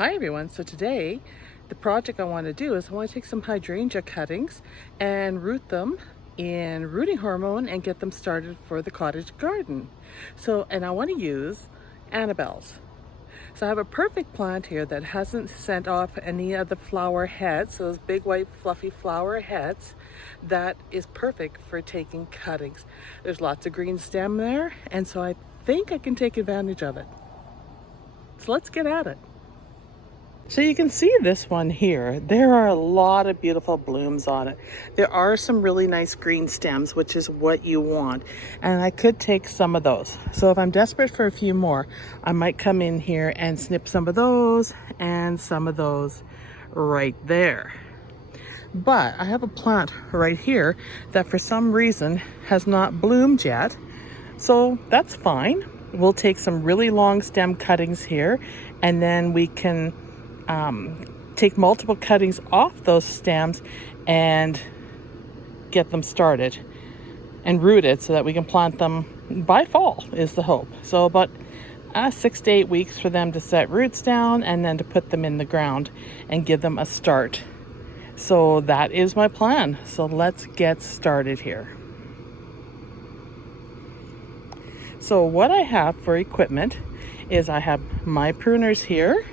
Hi everyone, so today the project I want to do is I want to take some hydrangea cuttings and root them in rooting hormone and get them started for the cottage garden. And I want to use Annabelle's. So I have a perfect plant here that hasn't sent off any of the flower heads, so those big white fluffy flower heads, that is perfect for taking cuttings. There's lots of green stem there, and so I think I can take advantage of it. So let's get at it. So you can see this one here. There are a lot of beautiful blooms on it. There are some really nice green stems, which is what you want. And I could take some of those. So if I'm desperate for a few more, I might come in here and snip some of those and some of those right there. But I have a plant right here that for some reason has not bloomed yet. So that's fine. We'll take some really long stem cuttings here, and then we can take multiple cuttings off those stems and get them started and rooted so that we can plant them by fall is the hope. So about 6 to 8 weeks for them to set roots down and then to put them in the ground and give them a start. So that is my plan. So let's get started here. So what I have for equipment is I have my pruners here.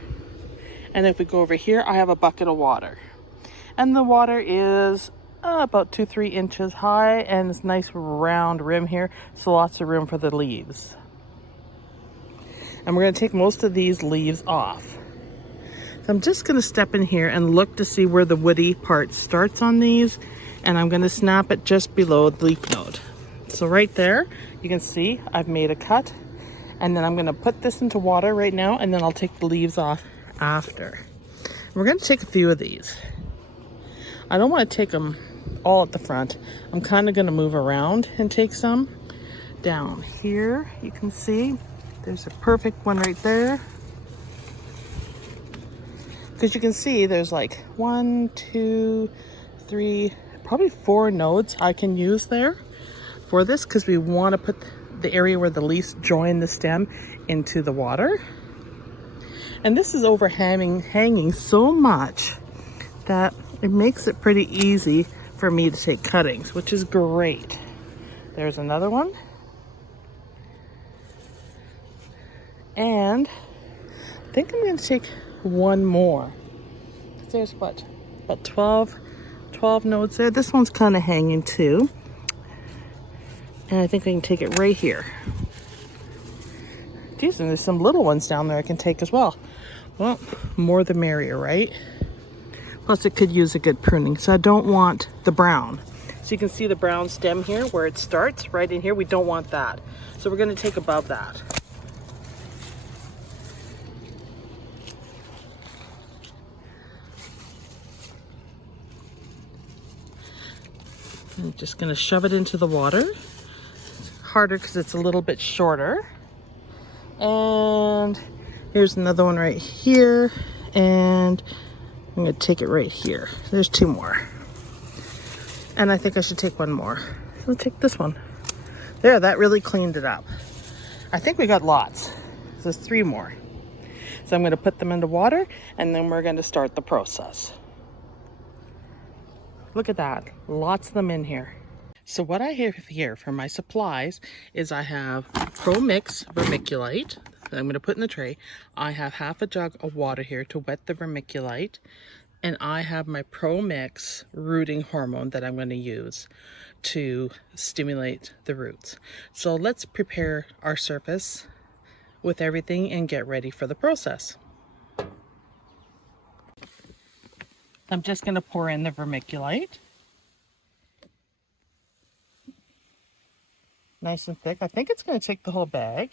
And if we go over here, I have a bucket of water. And the water is about 2-3 inches high, and it's nice round rim here, so lots of room for the leaves. And we're going to take most of these leaves off. So I'm just going to step in here and look to see where the woody part starts on these, and I'm going to snap it just below the leaf node. So right there, you can see I've made a cut, and then I'm going to put this into water right now, and then I'll take the leaves off after. We're going to take a few of these. I don't want to take them all at the front. I'm kind of going to move around and take some down here. You can see there's a perfect one right there, because you can see there's like 1, 2, 3, probably 4 nodes I can use there for this, because we want to put the area where the leaves join the stem into the water. And this is hanging so much that it makes it pretty easy for me to take cuttings, which is great. There's another one. And I think I'm going to take one more. There's about 12 nodes there. This one's kind of hanging too. And I think I can take it right here. Geez, and there's some little ones down there I can take as well. Well, more the merrier, right? Plus it could use a good pruning. So I don't want the brown. So you can see the brown stem here where it starts right in here. We don't want that. So we're going to take above that. I'm just going to shove it into the water. It's harder because it's a little bit shorter. And here's another one right here, and I'm going to take it right here. There's 2 more, and I think I should take one more. So I'll take this one. There, that really cleaned it up. I think we got lots. So there's 3 more. So I'm going to put them into water, and then we're going to start the process. Look at that, lots of them in here. So what I have here for my supplies is I have ProMix Vermiculite that I'm going to put in the tray. I have half a jug of water here to wet the vermiculite. And I have my ProMix rooting hormone that I'm going to use to stimulate the roots. So let's prepare our surface with everything and get ready for the process. I'm just going to pour in the vermiculite. Nice and thick. I think it's going to take the whole bag.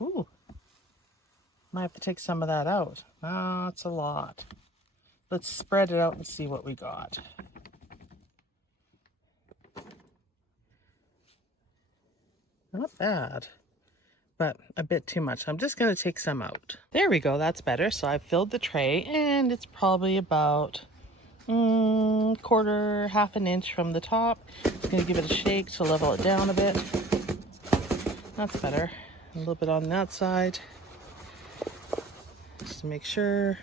Ooh. Might have to take some of that out. Oh, it's a lot. Let's spread it out and see what we got. Not bad, but a bit too much. I'm just going to take some out. There we go. That's better. So I've filled the tray, and it's probably about half an inch from the top. I'm going to give it a shake to level it down a bit. That's better. A little bit on that side. Just just to make sure.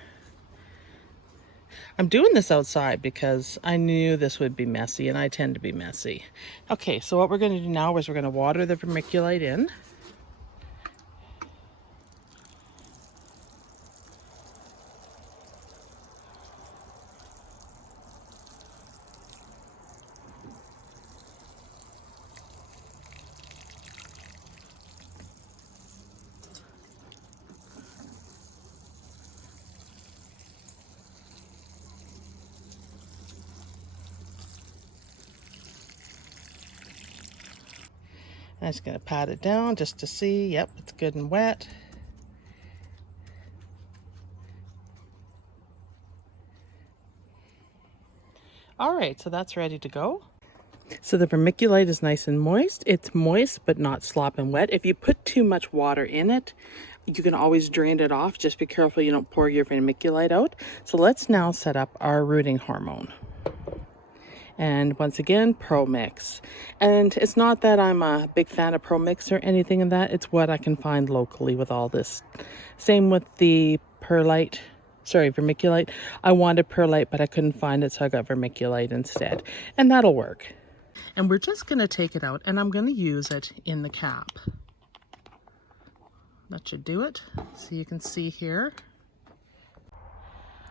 I'm doing this outside because I knew this would be messy, and I tend to be messy. Okay, so what we're going to do now is we're going to water the vermiculite in. I'm just going to pat it down just to see. Yep, it's good and wet. All right, so that's ready to go. So the vermiculite is nice and moist. It's moist, but not slopping wet. If you put too much water in it, you can always drain it off. Just be careful you don't pour your vermiculite out. So let's now set up our rooting hormone. And once again, ProMix. And it's not that I'm a big fan of ProMix or anything in that. It's what I can find locally with all this. Same with the vermiculite. I wanted perlite, but I couldn't find it, so I got vermiculite instead. And that'll work. And we're just going to take it out, and I'm going to use it in the cap. That should do it. So you can see here.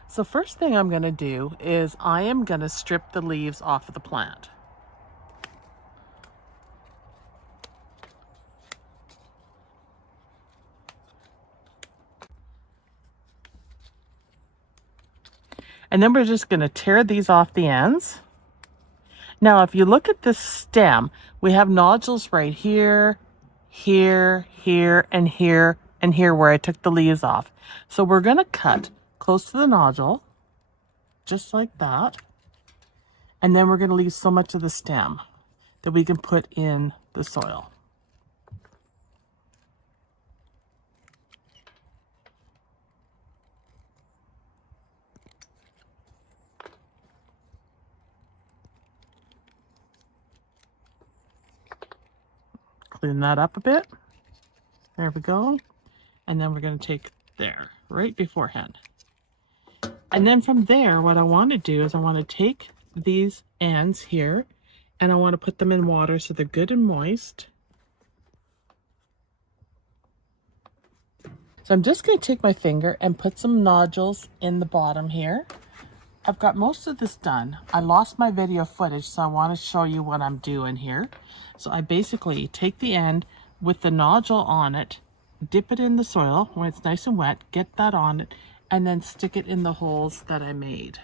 So first thing I'm going to do is I am going to strip the leaves off of the plant. And then we're just going to tear these off the ends. Now, if you look at this stem, we have nodules right here, here, here, and here, and here where I took the leaves off. So we're going to cut close to the nodule, just like that. And then we're going to leave so much of the stem that we can put in the soil. Clean that up a bit. There we go. And then we're going to take there, right beforehand. And then from there, what I want to do is I want to take these ends here and I want to put them in water so they're good and moist. So I'm just going to take my finger and put some nodules in the bottom here. I've got most of this done. I lost my video footage, so I want to show you what I'm doing here. So I basically take the end with the nodule on it, dip it in the soil when it's nice and wet, get that on it, and then stick it in the holes that I made.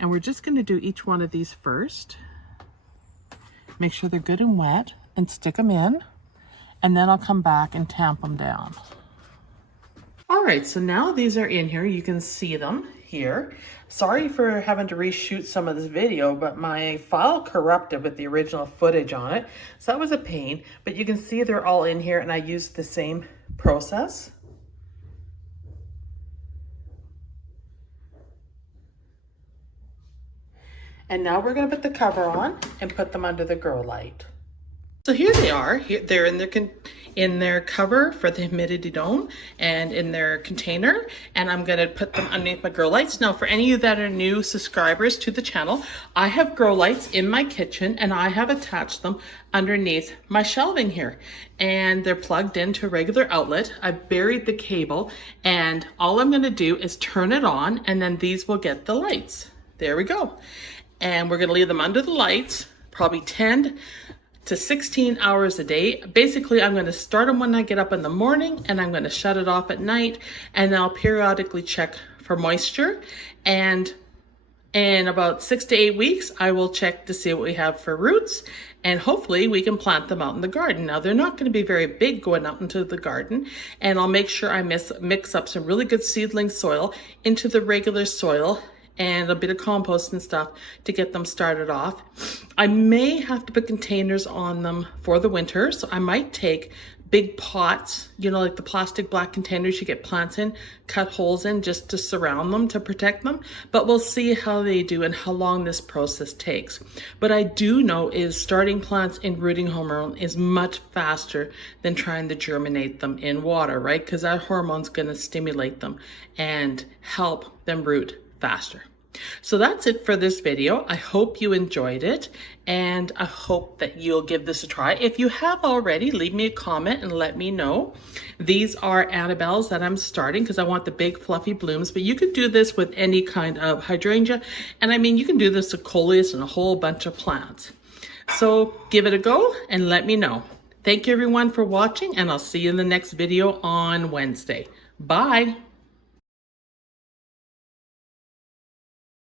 And we're just going to do each one of these first. Make sure they're good and wet and stick them in. And then I'll come back and tamp them down. All right, so now these are in here. You can see them here. Sorry for having to reshoot some of this video, but my file corrupted with the original footage on it. So that was a pain, but you can see they're all in here and I used the same process. And now we're going to put the cover on and put them under the grow light. So here they are. They're in their cover for the humidity dome and in their container. And I'm going to put them underneath my grow lights. Now, for any of you that are new subscribers to the channel, I have grow lights in my kitchen and I have attached them underneath my shelving here. And they're plugged into a regular outlet. I've buried the cable and all I'm going to do is turn it on and then these will get the lights. There we go. And we're going to leave them under the lights, probably 10 to 16 hours a day. Basically, I'm going to start them when I get up in the morning and I'm going to shut it off at night, and I'll periodically check for moisture. And in about 6 to 8 weeks, I will check to see what we have for roots, and hopefully we can plant them out in the garden. Now, they're not going to be very big going out into the garden, and I'll make sure I mix up some really good seedling soil into the regular soil and a bit of compost and stuff to get them started off. I may have to put containers on them for the winter, so I might take big pots, you know, like the plastic black containers you get plants in, cut holes in just to surround them to protect them. But we'll see how they do and how long this process takes. What I do know is starting plants in rooting hormone is much faster than trying to germinate them in water, right? Because that hormone's going to stimulate them and help them root faster. So that's it for this video. I hope you enjoyed it, and I hope that you'll give this a try. If you have already, leave me a comment and let me know. These are Annabelles that I'm starting because I want the big fluffy blooms, but you could do this with any kind of hydrangea. And I mean, you can do this with coleus and a whole bunch of plants. So give it a go and let me know. Thank you everyone for watching, and I'll see you in the next video on Wednesday. Bye.